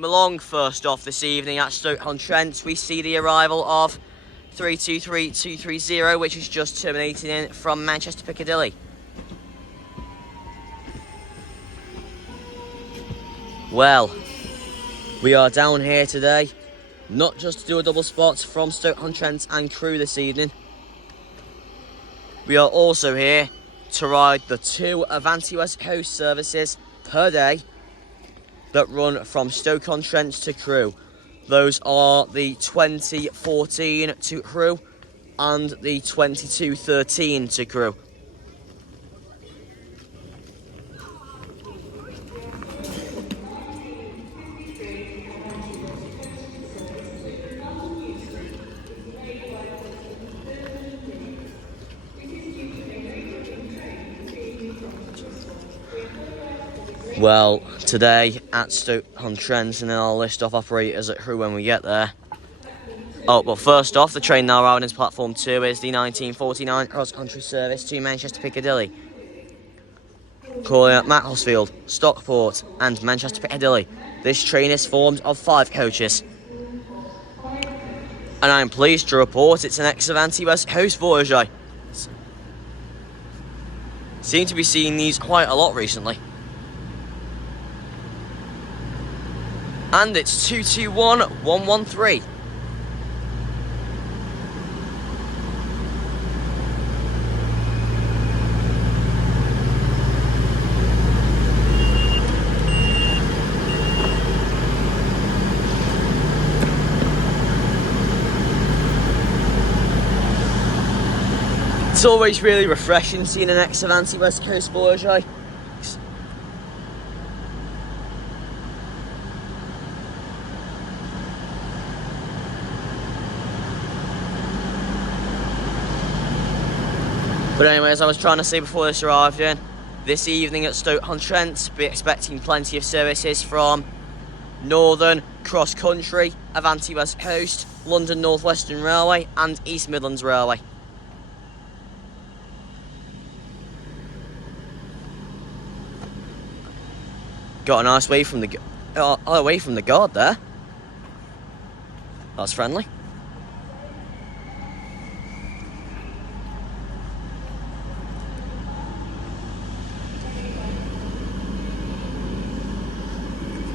welcome along. First off this evening at Stoke-on-Trent, we see the arrival of 323230, which is just terminating in from Manchester Piccadilly. Well, we are down here today, not just to do a double spot from Stoke-on-Trent and Crewe this evening. We are also here to ride the 2 Avanti West Coast services per day that run from Stoke-on-Trent to Crewe. Those are the 2014 to Crewe and the 2213 to Crewe. Well, today at Stoke-on-Trent, and then I'll list off operators at Crewe when we get there. Oh, but first off, the train now arriving into platform 2 is the 1949 cross-country service to Manchester Piccadilly, calling at Macclesfield, Stockport and Manchester Piccadilly. This train is formed of 5 coaches, and I'm pleased to report it's an ex-Avanti West Coast voyage. Seem to be seeing these quite a lot recently. And it's 221113. It's always really refreshing seeing an ex-Avanti West Coast voyage. But anyways, I was trying to say before this arrived in, this evening at Stoke-on-Trent, be expecting plenty of services from Northern, Cross Country, Avanti West Coast, London North Western Railway and East Midlands Railway. Got a nice way from the guard there. That's friendly.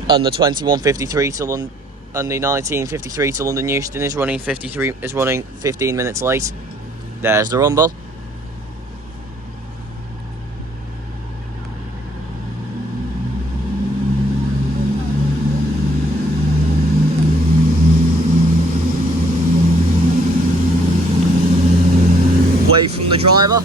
And the 2153 to London and the 1953 to London Euston is running 15 minutes late. There's the rumble. Away from the driver.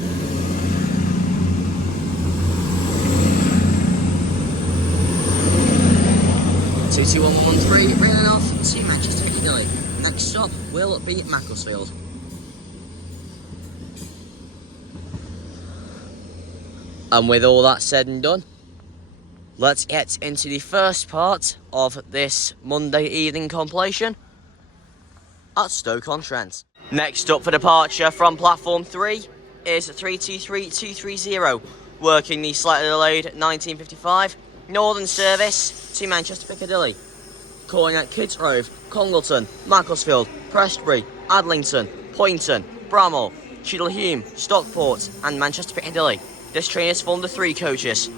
Railing off to Manchester Piccadilly. Next stop will be Macclesfield. And with all that said and done, let's get into the first part of this Monday evening compilation at Stoke-on-Trent. Next up for departure from platform 3 is 323230, working the slightly delayed 1955 Northern service to Manchester Piccadilly, calling at Kidsgrove, Congleton, Macclesfield, Prestbury, Adlington, Poynton, Bramall, Cheadle-Hulme, Stockport and Manchester Piccadilly. This train is formed of 3 coaches.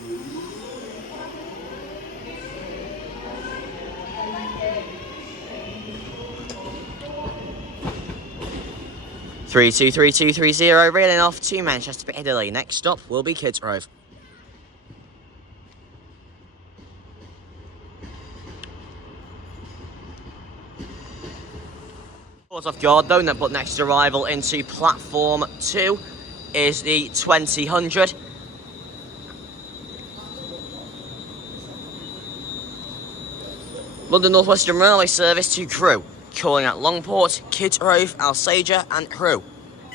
(323230) railing off to Manchester Piccadilly. Next stop will be Kidsgrove. Off guard though, but next arrival into platform 2 is the 2000 London North Western Railway service to Crewe, calling at Longport, Kidsgrove, Alsager and Crewe.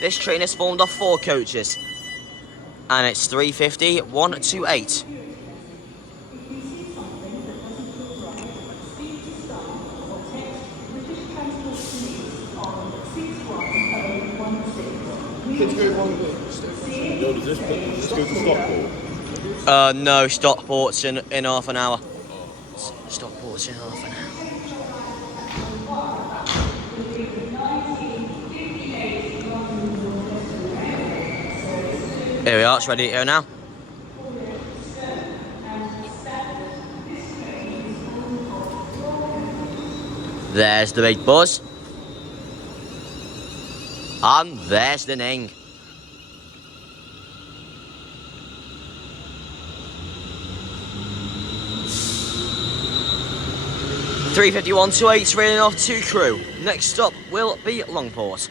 This train is formed of 4 coaches, and it's 350-128. Does this go to Stockport? No, Stockport's in half an hour. Stockport's in half an hour. Here we are, it's ready to go now. There's the big buzz. And there's the ning. .351.28 railing off to Crewe. Next stop will be Longport.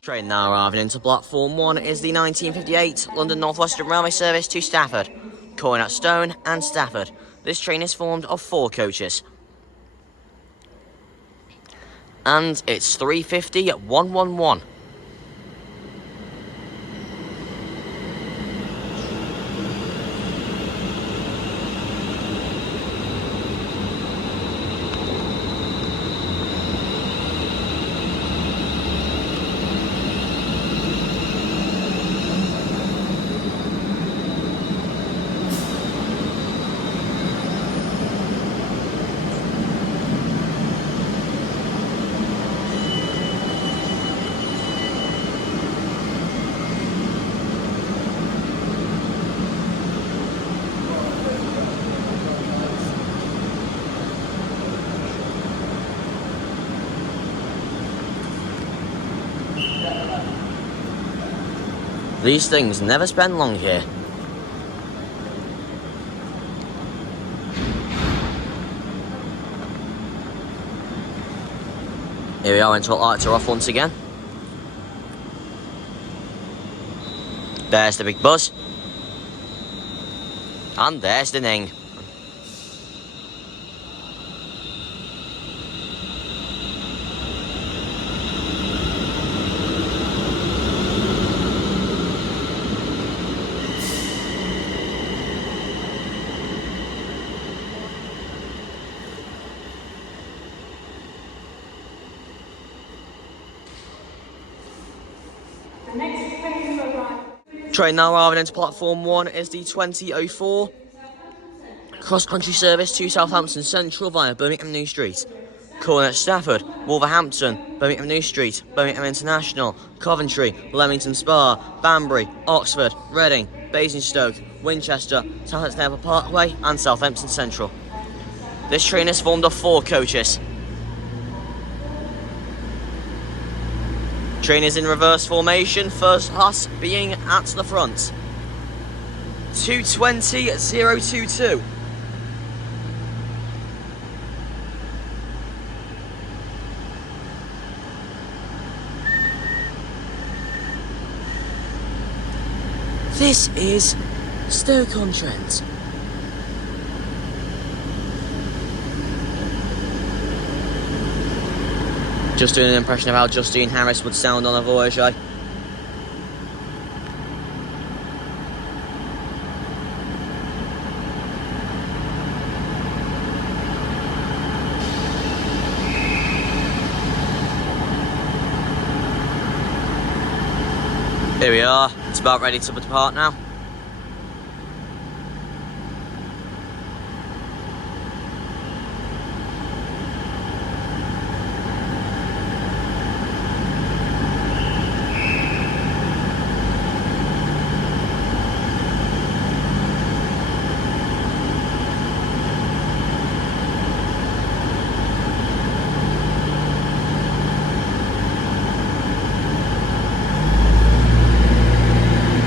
Train now arriving into platform 1 is the 1958 London North Western Railway service to Stafford, calling at Stone and Stafford. This train is formed of 4 coaches. And it's 350.111. These things never spend long here. Here we are into lights are off once again. There's the big buzz. And there's the ning. Train now arriving into platform 1 is the 2004 cross-country service to Southampton Central via Birmingham New Street. Calling at Stafford, Wolverhampton, Birmingham New Street, Birmingham International, Coventry, Leamington Spa, Banbury, Oxford, Reading, Basingstoke, Winchester, Southampton Airport Parkway and Southampton Central. This train is formed of 4 coaches. Train is in reverse formation, first class being at the front. 220.022. This is Stoke-on-Trent. Just doing an impression of how Justine Harris would sound on a Voyager. Here we are, it's about ready to depart now.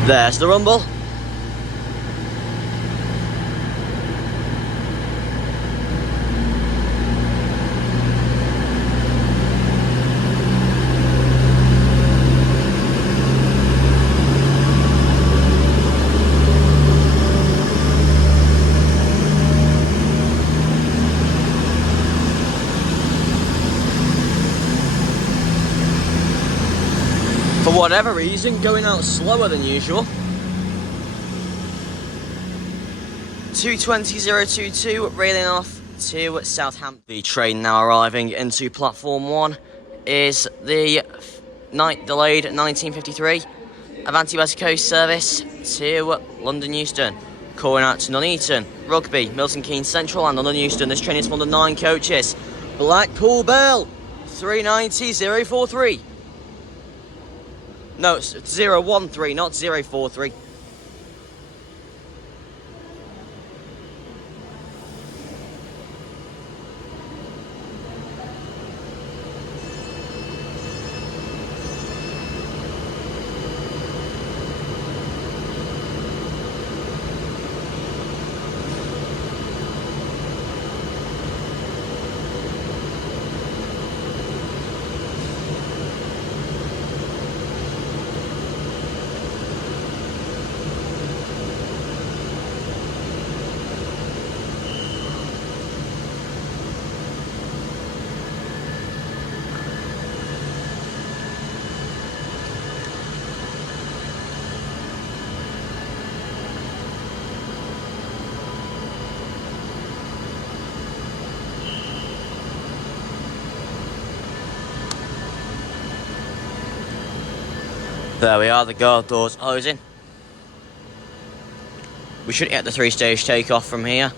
There's the rumble. For whatever reason, going out slower than usual. 220.022 railing off to Southampton. The train now arriving into platform 1 is the delayed 1953 Avanti West Coast service to London Euston. Calling out to Nuneaton, Rugby, Milton Keynes Central and London Euston. This train is from the 9 coaches. Blackpool Bell, 390-043. No, it's 013, not 043. There we are, the guard doors closing. We should get the 3-stage takeoff from here.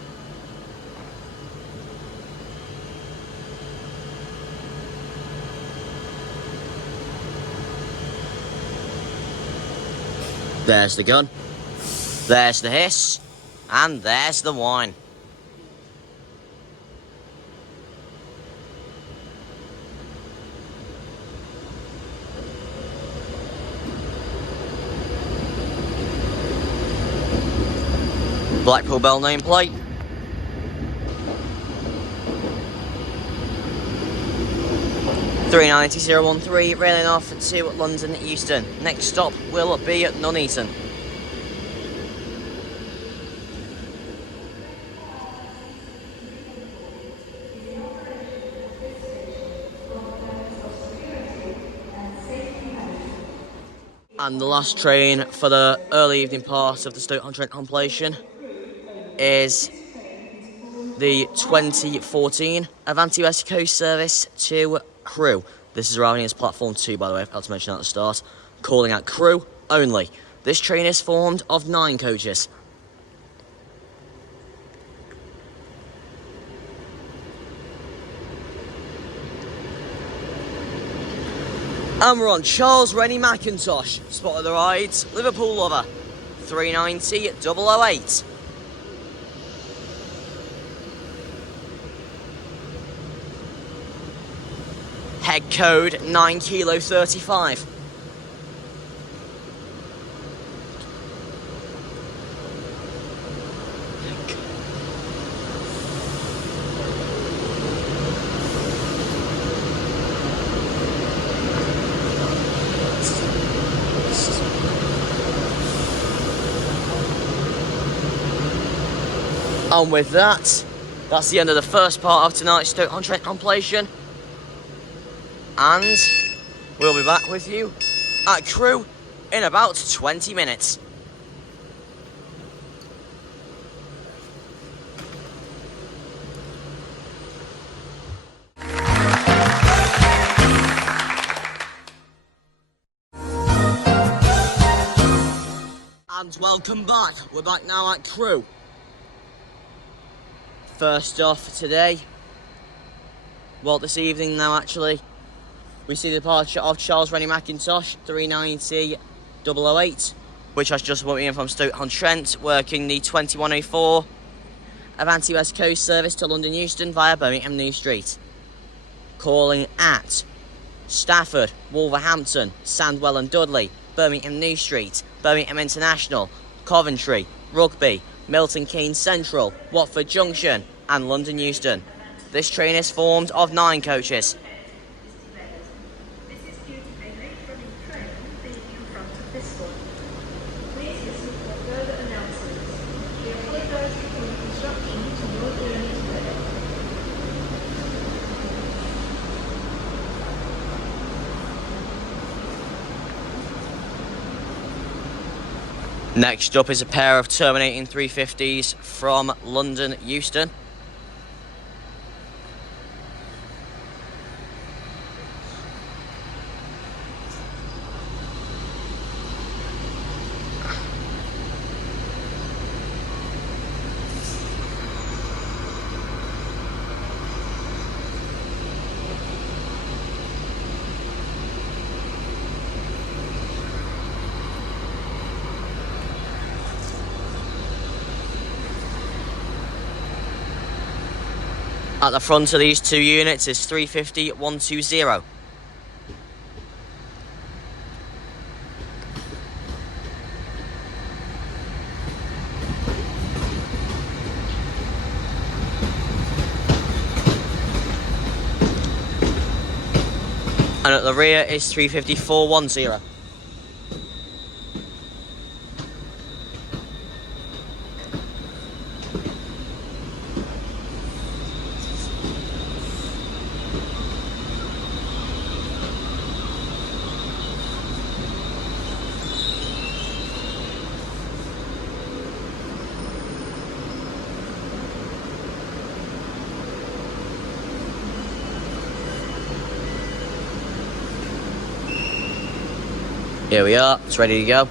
There's the gun, there's the hiss, and there's the wine. Blackpool Bell nameplate. $390-013, railing off to London Euston. Next stop will be at Nuneaton. And the last train for the early evening part of the Stoke-on-Trent compilation is the 2014 Avanti West Coast service to Crewe. This is arriving as platform 2, by the way, I forgot to mention that at the start. Calling at Crewe only. This train is formed of 9 coaches. And we're on Charles Rennie McIntosh, spot of the rides, Liverpool lover, 390-008. Head code 9 kilo 35. And with that, that's the end of the first part of tonight's Stoke-on-Trent compilation. And we'll be back with you at Crewe in about 20 minutes. And welcome back. We're back now at Crewe. First off today, well, this evening now actually, we see the departure of Charles Rennie McIntosh, 390-008, which has just brought me in from Stoke-on-Trent, working the 2104 Avanti West Coast service to London Euston via Birmingham New Street. Calling at Stafford, Wolverhampton, Sandwell and Dudley, Birmingham New Street, Birmingham International, Coventry, Rugby, Milton Keynes Central, Watford Junction and London Euston. This train is formed of 9 coaches. Next up is a pair of terminating 350s from London Euston. At the front of these two units is 350-120. And at the rear is 350-410. Here we are, it's ready to go.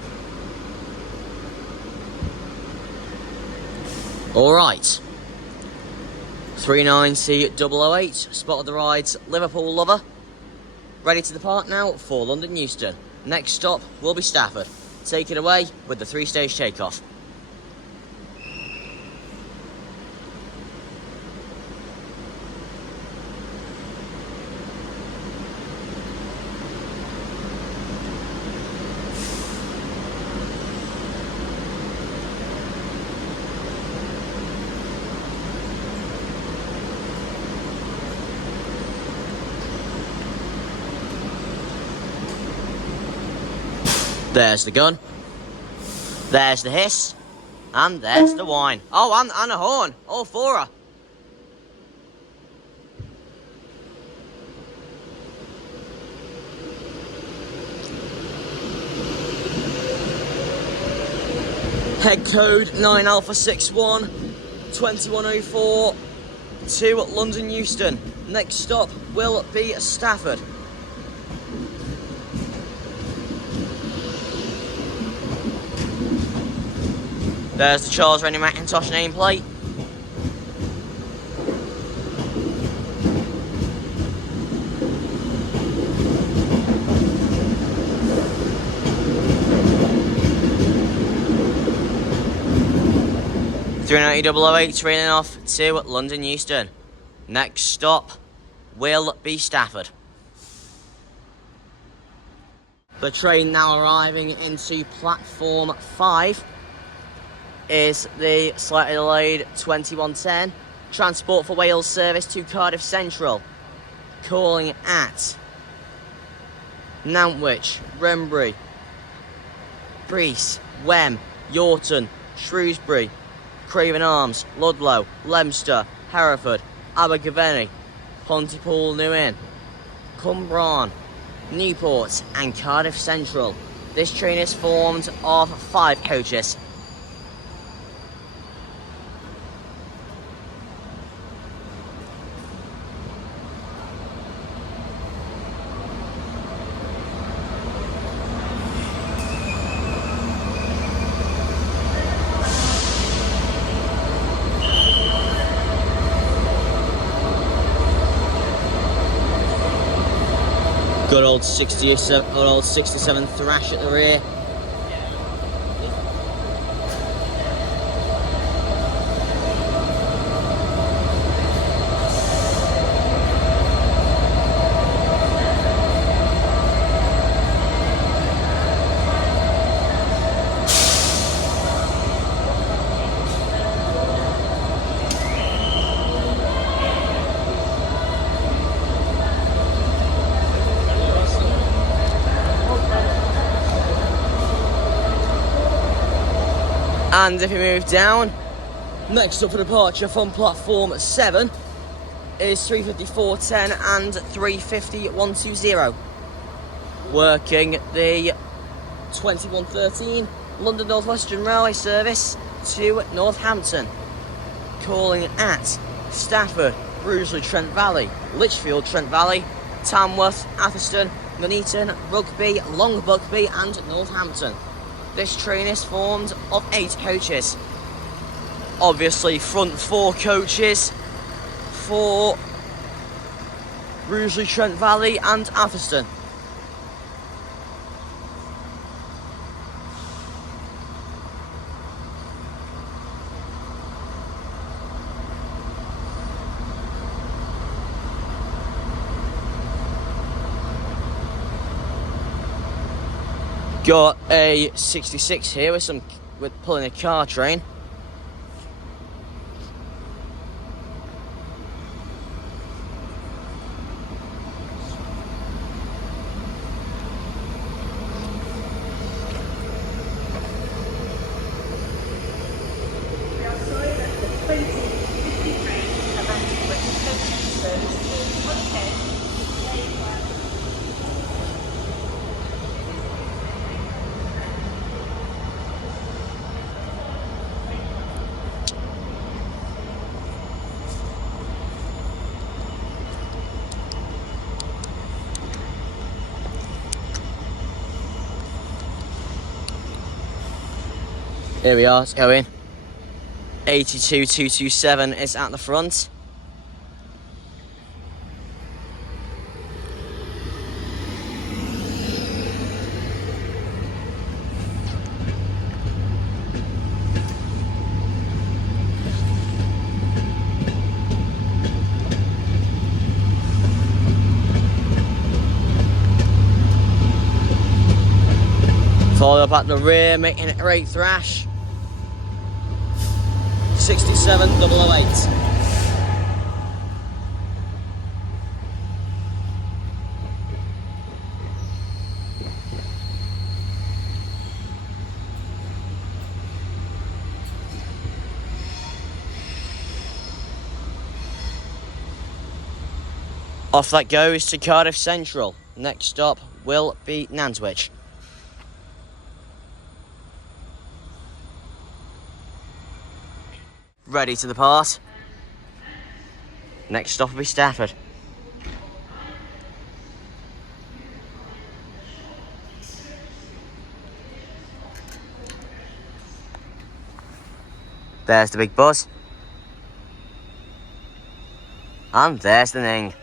Alright. 390-008, spotted the rides, Liverpool lover. Ready to depart now for London Euston. Next stop will be Stafford. Take it away with the 3-stage takeoff. There's the gun, there's the hiss, and there's the whine. Oh, and a horn, all for her. Head code 9 Alpha 61 2104 to London Euston. Next stop will be Stafford. There's the Charles Rennie Mackintosh nameplate. .390-008 trailing off to London Euston. Next stop will be Stafford. The train now arriving into platform 5 is the slightly delayed 2110 Transport for Wales service to Cardiff Central, calling at Nantwich, Wrenbury, Breese, Wem, Yorton, Shrewsbury, Craven Arms, Ludlow, Leominster, Hereford, Abergavenny, Pontypool New Inn, Cumbrawn, Newport and Cardiff Central. This train is formed of 5 coaches. Good old 67 thrash at the rear. And if you move down, next up for departure from platform 7 is 350-410 and 350-120. Working the 2113 London North Western Railway service to Northampton. Calling at Stafford, Rugeley Trent Valley, Lichfield Trent Valley, Tamworth, Atherstone, Nuneaton, Rugby, Long Buckby and Northampton. This train is formed of 8 coaches. Obviously, front 4 coaches for Rugeley, Trent Valley and Atherstone. Got a 66 here with pulling a car train. Here we are, it's going. 82227 is at the front. Followed up at the rear, making it a great thrash. 67008. Off that goes to Cardiff Central. Next stop will be Nantwich. Ready to depart. Next stop will be Stafford. There's the big buzz. And there's the ning.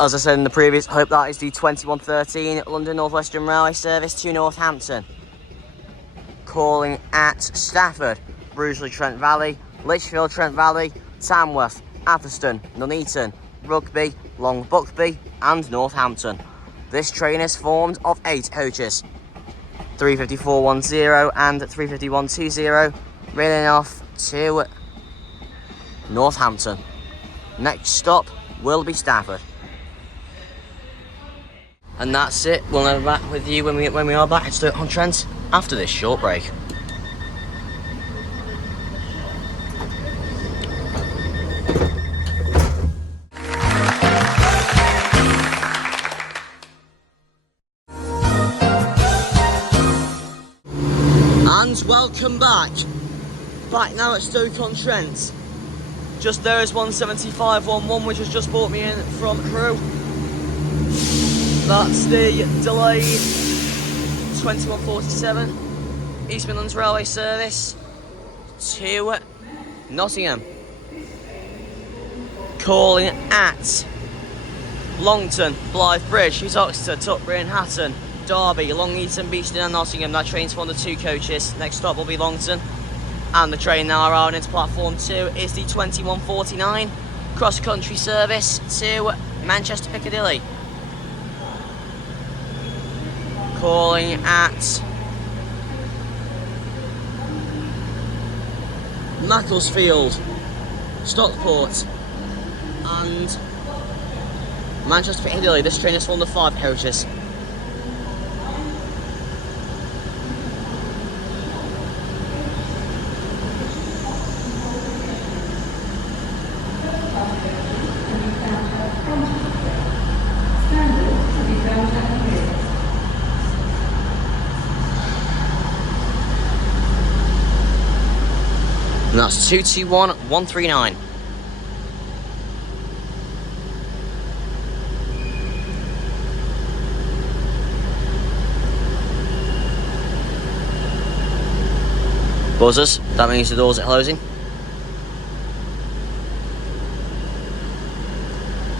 As I said in the previous, I hope that is the 2113 London North Western Railway service to Northampton. Calling at Stafford, Rugeley Trent Valley, Lichfield Trent Valley, Tamworth, Atherstone, Nuneaton, Rugby, Long Buckby and Northampton. This train is formed of 8 coaches, 35410 and 35120, railing off to Northampton. Next stop will be Stafford. And that's it. We'll be back with you when we are back at Stoke-on-Trent after this short break. And welcome back. Back now at Stoke-on-Trent. Just there is 17511, which has just brought me in from Crewe. That's the delayed 2147 East Midlands Railway service to Nottingham. Calling at Longton, Blythe Bridge, Hughes Oxter, Tutbury and Hatton, Derby, Long Eaton, Beeston and Nottingham. That train's formed of 2 coaches. Next stop will be Longton. And the train now arriving into platform 2 is the 2149 cross country service to Manchester Piccadilly. Calling at Macclesfield, Stockport and Manchester Piccadilly. This train is formed of 5 coaches. And that's 221139. Buzzers, that means the doors are closing.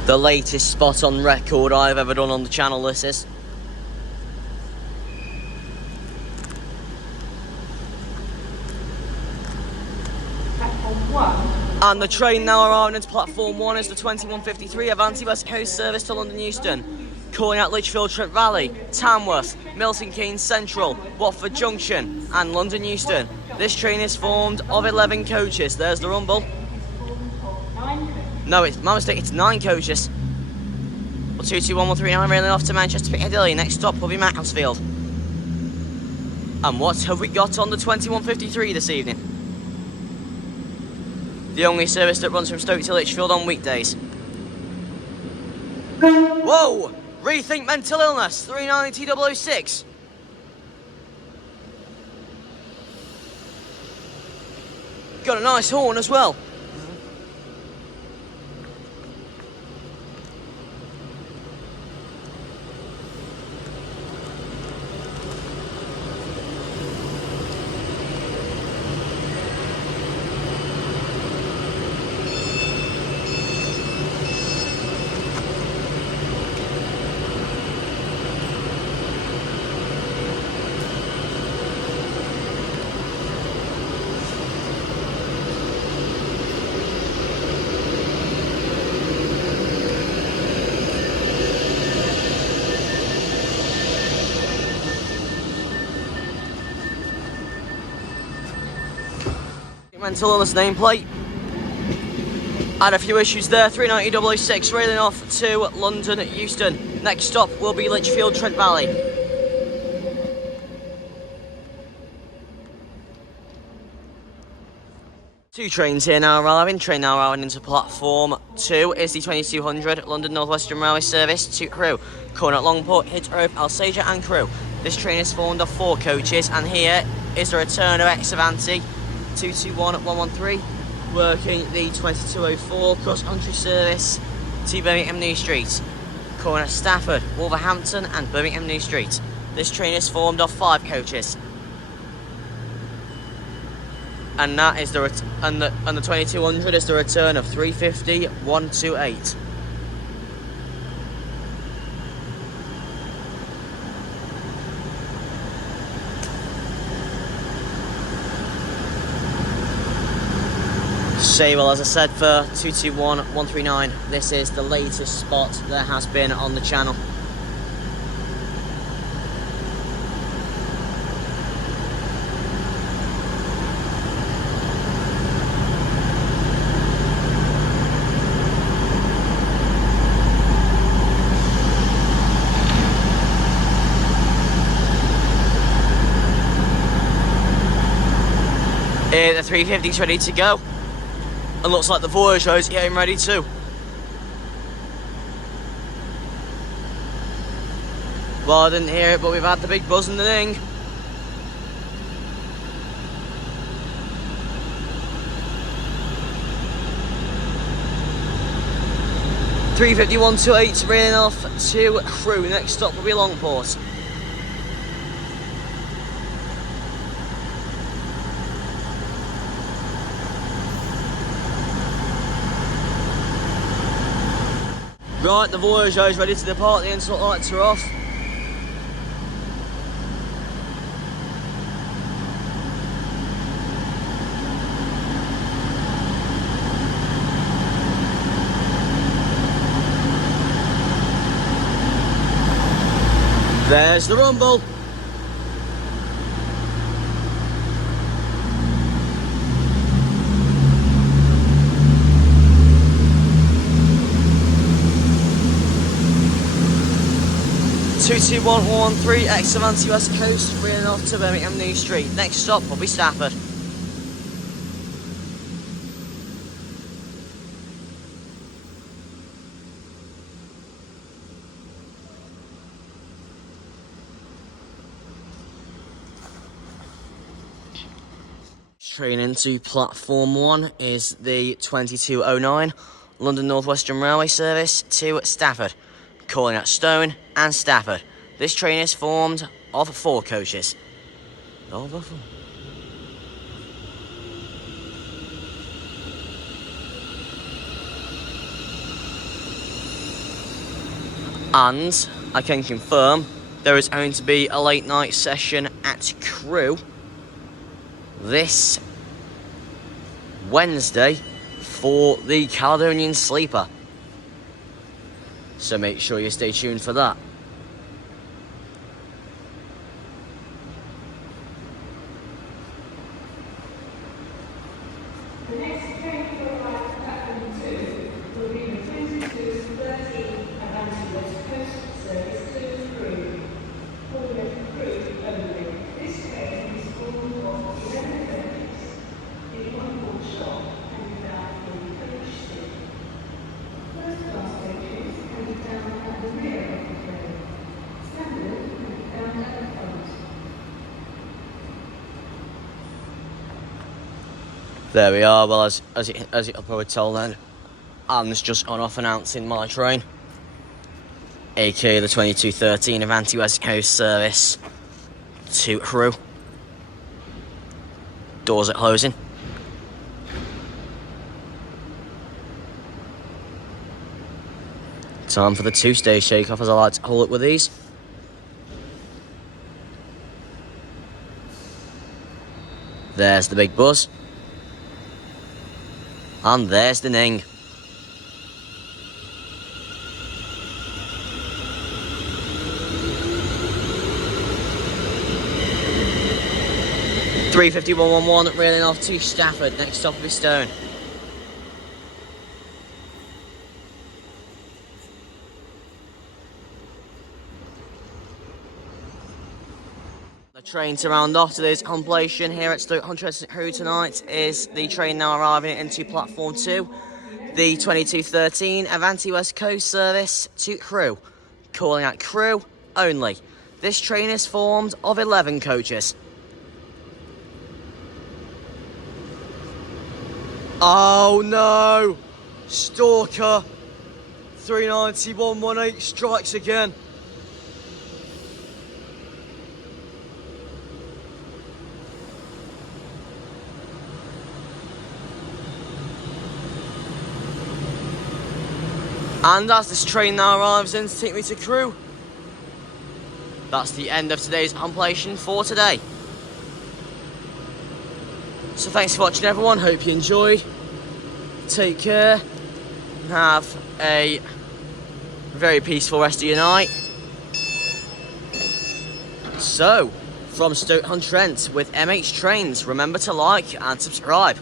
The latest spot on record I've ever done on the channel, this is. And the train now arriving into platform 1 is the 2153 Avanti West Coast service to London Euston. calling out Lichfield Trent Valley, Tamworth, Milton Keynes Central, Watford Junction and London Euston. This train is formed of 11 coaches. There's the rumble. No, it's my mistake, it's 9 coaches. 221139 railing off to Manchester Piccadilly. Next stop will be Macclesfield. And what have we got on the 2153 this evening? The only service that runs from Stoke to Lichfield on weekdays. Whoa! Rethink mental illness, 390 Got a nice horn as well. Mental illness nameplate. Had a few issues there. 390 railing off to London Euston. Next stop will be Lichfield Trent Valley. Two trains here now arriving. Train now arriving into platform 2 is the 2200 London North Western Railway service to Crewe. Calling at Longport, Hittgrove, Alsager and Crewe. This train is formed of 4 coaches and here is the return of ex-Avanti 221113 working the 2204 cross-country service to Birmingham New Street. Calling at Stafford, Wolverhampton and Birmingham New Street. This train is formed of 5 coaches. And that is the 2200 is the return of 350 128. Well, as I said, for 221139, this is the latest spot there has been on the channel. The 350 is ready to go. And looks like the Voyager is getting ready too. Well, I didn't hear it, but we've had the big buzz and the ding. (35128) railing off to Crewe. Next stop will be Longport. Right, the Voyager is ready to depart, the insult lights are off. There's the rumble. (22113) ex-Avanti West Coast, railing off to Birmingham New Street. Next stop will be Stafford. Train into platform 1 is the 2209 London North Western Railway service to Stafford. Calling at Stone and Stafford. This train is formed of 4 coaches. And I can confirm there is going to be a late night session at Crewe this Wednesday for the Caledonian Sleeper. so make sure you stay tuned for that. The next train to arrive at platform 2 will be the 22:13 Avanti West Coast service to Crewe. For the Crewe only, this train is full of 11 coaches. The on-board shop can be found in the coach stick. First-class coaches can be found at the rear of the train. Standard can be found at the front. There we are. Well, as you can probably tell then, Anne's just gone off announcing my train, aka the 22:13 Avanti West Coast service to Crewe. Doors are closing. Time for the two-stage shake-off, as I like to call it with these. There's the big buzz. And there's the ning. .35111 railing off to Stafford. Next stop will be Stone. The train to round off today's completion here at Stoke-on-Trent Crewe tonight is the train now arriving into platform 2, the 22:13 Avanti West Coast service to Crewe, calling at Crewe only. This train is formed of 11 coaches. Oh no! Stalker 39118 strikes again. And as this train now arrives in to take me to Crewe, that's the end of today's completion for today. So thanks for watching everyone, hope you enjoyed. Take care, have a very peaceful rest of your night. So, from Stoke-on-Trent with MH Trains, remember to like and subscribe.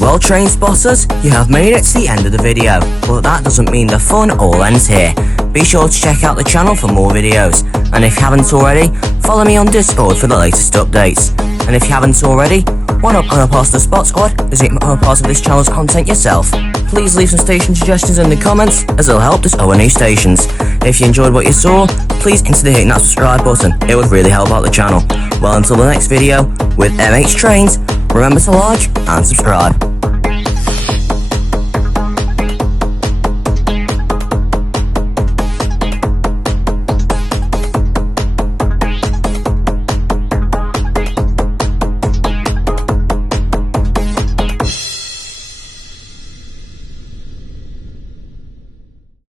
Well, train spotters, you have made it to the end of the video, but that doesn't mean the fun all ends here. Be sure to check out the channel for more videos, and if you haven't already, follow me on Discord for the latest updates. And if you haven't already, why not become a part of the Spot Squad as you become a part of this channel's content yourself? Please leave some station suggestions in the comments, as it'll help discover new stations. If you enjoyed what you saw, please consider hitting that subscribe button, it would really help out the channel. Well, until the next video, with MH Trains, remember to like and subscribe.